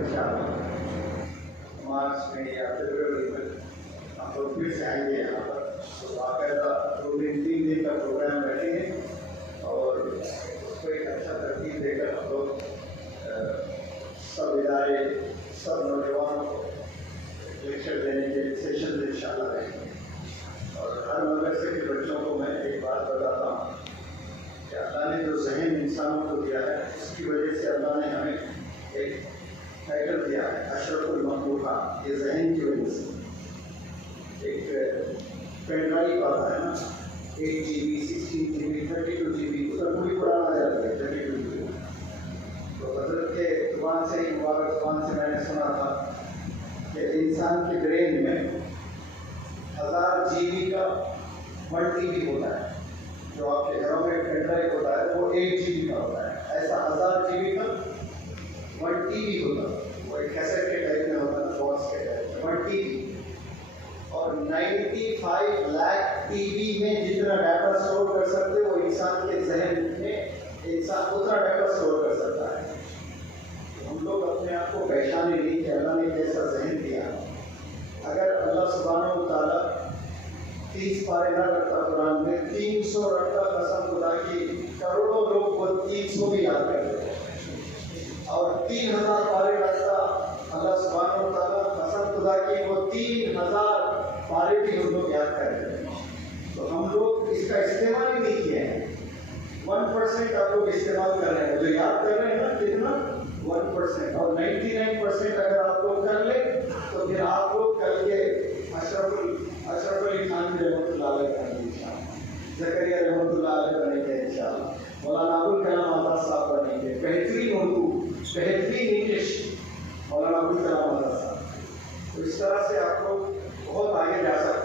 انشاءاللہ مارچ میں یا فروری میں ہم لوگ پھر سے آئیں گے یہاں پر. تو باقاعدہ 2 دن کا پروگرام رکھیں گے اور اس کو ایک اچھا ترتیب دے کر ہم لوگ سب ادارے سب نوجوانوں کو لیکچر دینے کے سیشن انشاءاللہ رہیں گے. اور ہر مدرسے کے بچوں کو میں ایک بات بتاتا ہوں کہ اللہ نے جو ذہن انسانوں کو دیا ہے اس کی وجہ سے اللہ نے ہمیں ایک ٹائٹل دیا ہے اشرف المخلوقات. یہ ذہن کی وجہ سے ایک پین ڈرائیو آتا ہے نا 8 GB 16 GB 32 GB اس کا پوری قرآن آ جاتا ہے 32 GB. تو حضرت کے زبان سے ہی مبارک زبان سے میں نے سنا تھا کہ انسان کے برین میں 1000 GB کا 1 TB ہوتا ہے. جو آپ کے گھروں میں پین ڈرائیو ہوتا ہے وہ 8 GB کا ہوتا ہے. ایسا 1000 GB کا 1 TB ہوتا ہے. وہ ایک کیسٹ کے ٹائپ میں ہوتا ہے باکس کے ٹائپ میں 1 TB. اور 95 لاکھ TB میں جتنا ڈاٹا اسٹور کر سکتے وہ انسان کے ذہن میں انسان اتنا ڈاٹا اسٹور کر سکتا ہے. ہم لوگ اپنے آپ کو پہچانے نہیں کہ اللہ نے کیسا ذہن دیا. اگر اللہ سبحانہ و تعالیٰ 30 پارے نہ رکھتا قرآن میں 300 رکھتا قسم خدا کی کروڑوں لوگ وہ 300 بھی یاد کرتے. اور 3000 پارے رکھتا اللہ سبحانہ و تعالیٰ قسم خدا کی وہ 3000 پارے بھی ہم لوگ یاد کرتے ہیں. تو ہم لوگ اس کا استعمال ہی نہیں کیے ہیں. 1% آپ لوگ استعمال کر رہے ہیں. جو یاد کر رہے ہیں نا کتنا 1%. اور 99% اگر آپ لوگ کر لیں تو پھر آپ لوگ کل کے اشرف علی خان رحمۃ اللہ علیہ بنیں گے, زکریا رحمۃ اللہ علیہ بنیں گے انشاءاللہ, مولانا ابوالکلام آزاد صاحب بنیں گے. بہترین اردو بہترین انگلش مولانا ابوالکلام آزاد صاحب. تو اس طرح سے آپ لوگ بہت آگے جا سکتے